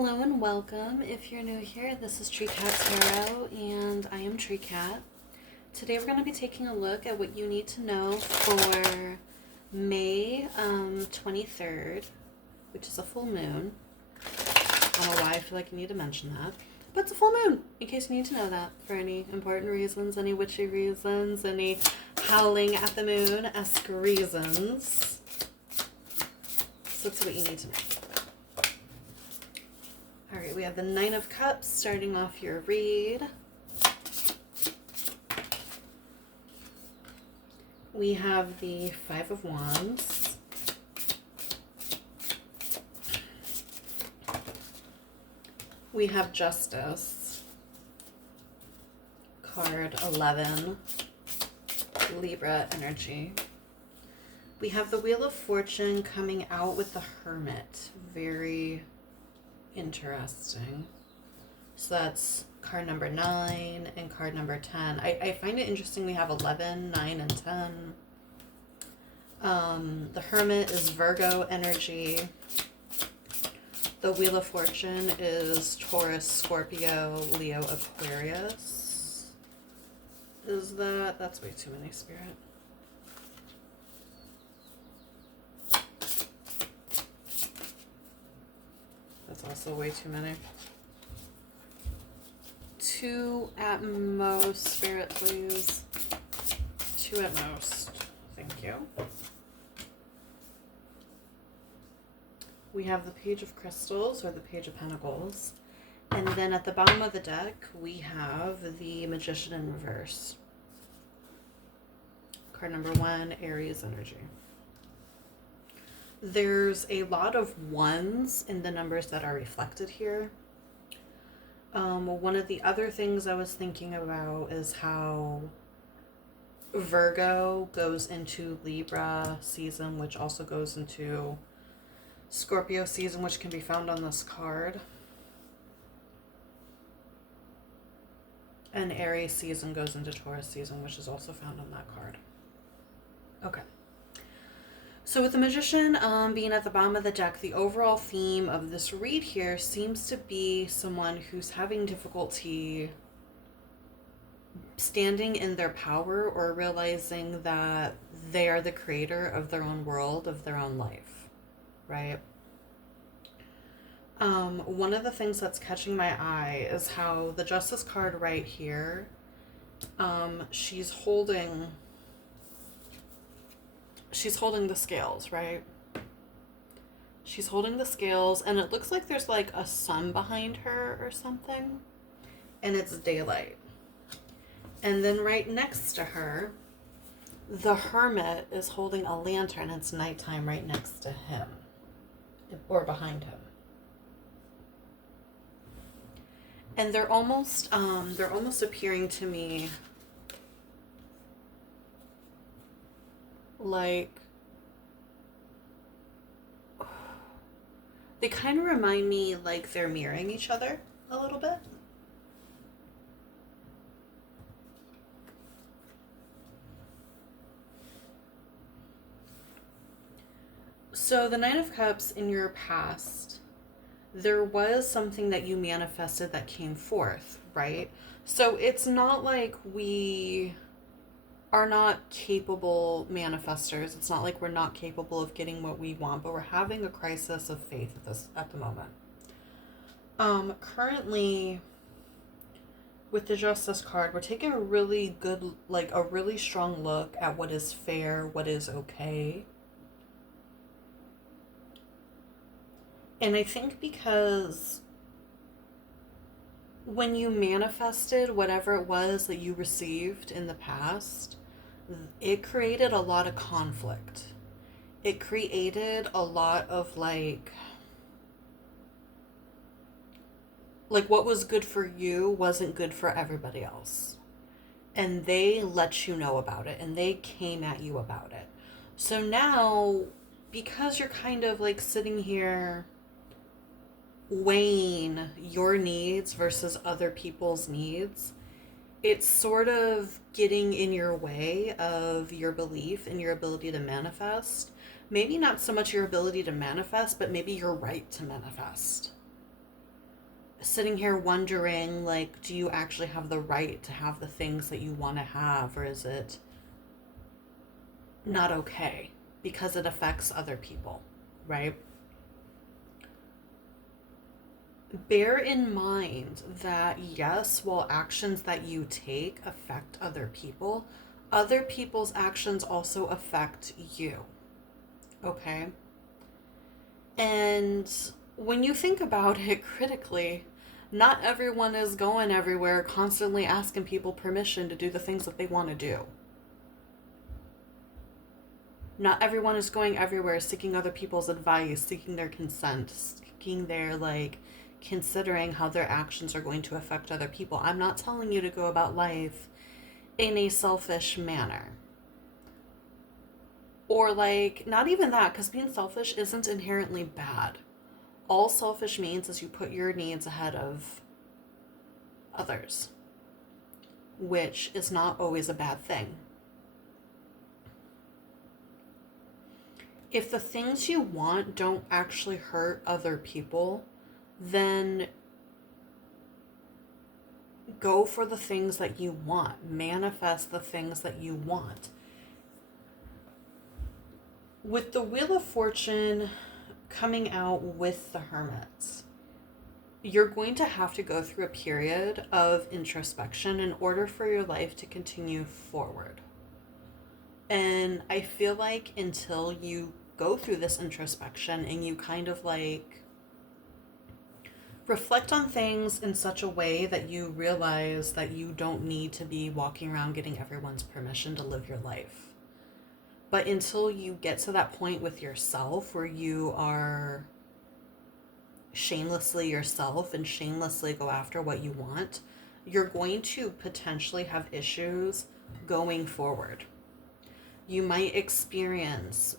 Hello and welcome. If you're new here, this is Tree Cat Tarot, and I am Tree Cat. Today we're going to be taking a look at what you need to know for May 23rd, which is a full moon. I don't know why I feel like you need to mention that, but it's a full moon, in case you need to know that for any important reasons, any witchy reasons, any howling at the moon-esque reasons. So that's what you need to know. All right, we have the Nine of Cups starting off your read. We have the Five of Wands. We have Justice. Card 11. Libra energy. We have the Wheel of Fortune coming out with the Hermit. Very interesting. So that's card number 9 and card number 10. I find it interesting we have 11, 9, and 10. The Hermit is Virgo energy. The Wheel of Fortune is Taurus, Scorpio, Leo, Aquarius. That's way too many, Spirit. That's also way too many. 2 at most, Spirit, please. 2 at most. Thank you. We have the Page of Crystals, or the Page of Pentacles. And then at the bottom of the deck, we have the Magician in reverse. Card number 1, Aries energy. There's a lot of ones in the numbers that are reflected here. One of the other things I was thinking about is how Virgo goes into Libra season, which also goes into Scorpio season, which can be found on this card. And Aries season goes into Taurus season, which is also found on that card. Okay. So with the Magician being at the bottom of the deck, the overall theme of this read here seems to be someone who's having difficulty standing in their power or realizing that they are the creator of their own world, of their own life, right? One of the things that's catching my eye is how the Justice card right here, she's holding the scales, right? She's holding the scales, and it looks like there's like a sun behind her or something, and it's daylight. And then right next to her, the Hermit is holding a lantern. It's nighttime right next to him, or behind him. And they're almost appearing to me like they kind of remind me like they're mirroring each other a little bit. So the Nine of Cups, in your past, there was something that you manifested that came forth, right? So it's not like we are not capable manifestors. It's not like we're not capable of getting what we want, but we're having a crisis of faith at the moment. Currently, with the Justice card, we're taking a really good, like a really strong look at what is fair, what is okay. And I think because when you manifested whatever it was that you received in the past, it created a lot of conflict. It created a lot of like what was good for you wasn't good for everybody else. And they let you know about it, and they came at you about it. So now, because you're kind of like sitting here weighing your needs versus other people's needs, it's sort of getting in your way of your belief and your ability to manifest. Maybe not so much your ability to manifest, but maybe your right to manifest. sitting here wondering, like, do you actually have the right to have the things that you want to have, or is it not okay because it affects other people, right? Bear in mind that, yes, while actions that you take affect other people's actions also affect you, okay? And when you think about it critically, not everyone is going everywhere constantly asking people permission to do the things that they want to do. Not everyone is going everywhere seeking other people's advice, seeking their consent, seeking their, like, considering how their actions are going to affect other people. I'm not telling you to go about life in a selfish manner. Or, like, not even that, because being selfish isn't inherently bad. All selfish means is you put your needs ahead of others, which is not always a bad thing. If the things you want don't actually hurt other people, then go for the things that you want. Manifest the things that you want. With the Wheel of Fortune coming out with the Hermits, you're going to have to go through a period of introspection in order for your life to continue forward. And I feel like until you go through this introspection and you kind of like reflect on things in such a way that you realize that you don't need to be walking around getting everyone's permission to live your life. But until you get to that point with yourself where you are shamelessly yourself and shamelessly go after what you want, you're going to potentially have issues going forward. You might experience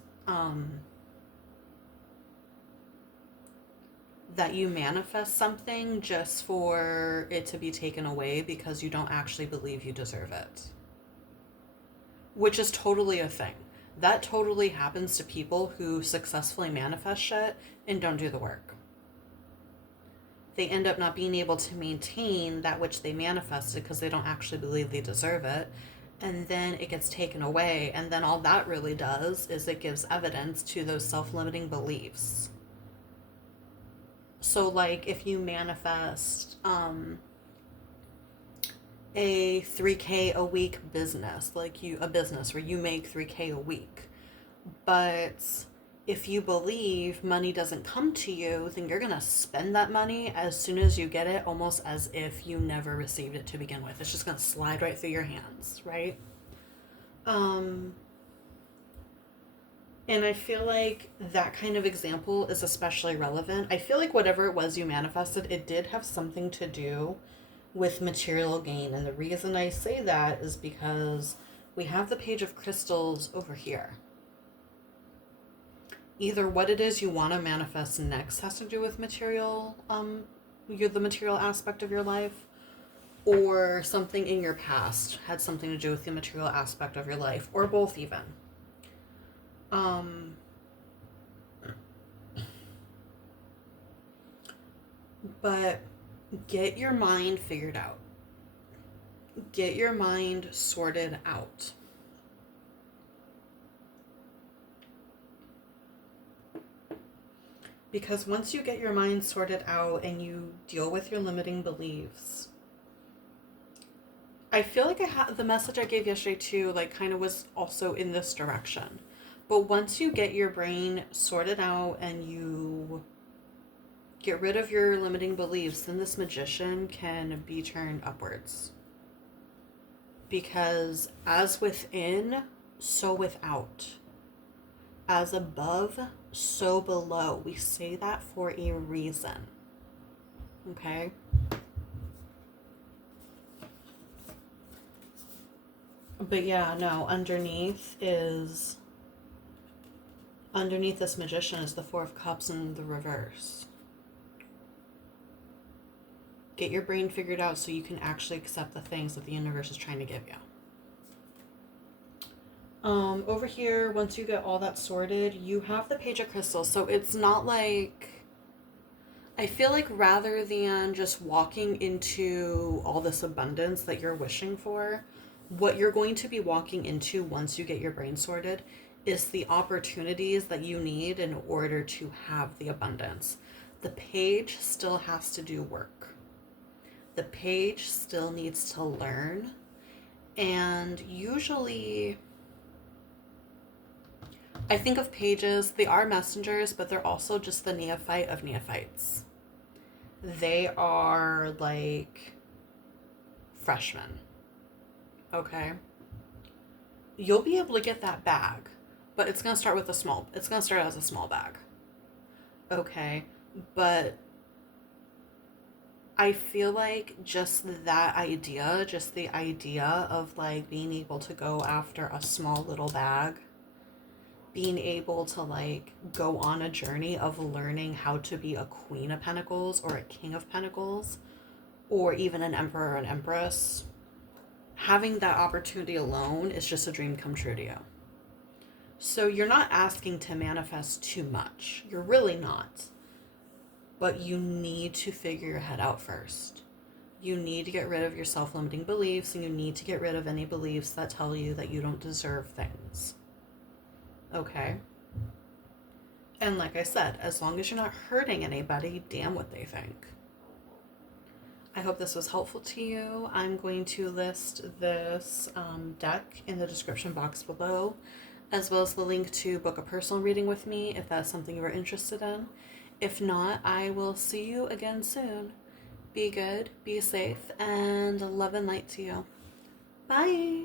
that you manifest something just for it to be taken away because you don't actually believe you deserve it. Which is totally a thing. That totally happens to people who successfully manifest shit and don't do the work. They end up not being able to maintain that which they manifested because they don't actually believe they deserve it. And then it gets taken away. And then all that really does is it gives evidence to those self-limiting beliefs. So, like, if you manifest a 3K a week business, a business where you make 3K a week, but if you believe money doesn't come to you, then you're going to spend that money as soon as you get it, almost as if you never received it to begin with. It's just going to slide right through your hands, right? And I feel like that kind of example is especially relevant. I feel like whatever it was you manifested, it did have something to do with material gain. And the reason I say that is because we have the Page of Crystals over here. Either what it is you want to manifest next has to do with material, the material aspect of your life, or something in your past had something to do with the material aspect of your life, or both even. But get your mind figured out. Get your mind sorted out. Because once you get your mind sorted out and you deal with your limiting beliefs, I feel like the message I gave yesterday too, like, kind of was also in this direction. But once you get your brain sorted out and you get rid of your limiting beliefs, then this magician can be turned upwards. Because as within, so without. As above, so below. We say that for a reason. Okay? But yeah, no, underneath this magician is the Four of Cups in the reverse. Get your brain figured out so you can actually accept the things that the universe is trying to give you. Over here, once you get all that sorted, you have the Page of Crystals. So it's not like, I feel like rather than just walking into all this abundance that you're wishing for, what you're going to be walking into once you get your brain sorted is the opportunities that you need in order to have the abundance. The page still has to do work. The page still needs to learn. And usually, I think of pages, they are messengers, but they're also just the neophyte of neophytes. They are like freshmen. Okay? You'll be able to get that bag, but it's going to start with it's going to start as a small bag. Okay? But I feel like just the idea of like being able to go after a small little bag, being able to like go on a journey of learning how to be a queen of pentacles or a king of pentacles or even an emperor or an empress, having that opportunity alone is just a dream come true to you. So you're not asking to manifest too much. You're really not. But you need to figure your head out first. You need to get rid of your self-limiting beliefs, and you need to get rid of any beliefs that tell you that you don't deserve things. Okay? And like I said, as long as you're not hurting anybody, damn what they think. I hope this was helpful to you. I'm going to list this deck in the description box below, as well as the link to book a personal reading with me if that's something you are interested in. If not, I will see you again soon. Be good, be safe, and love and light to you. Bye!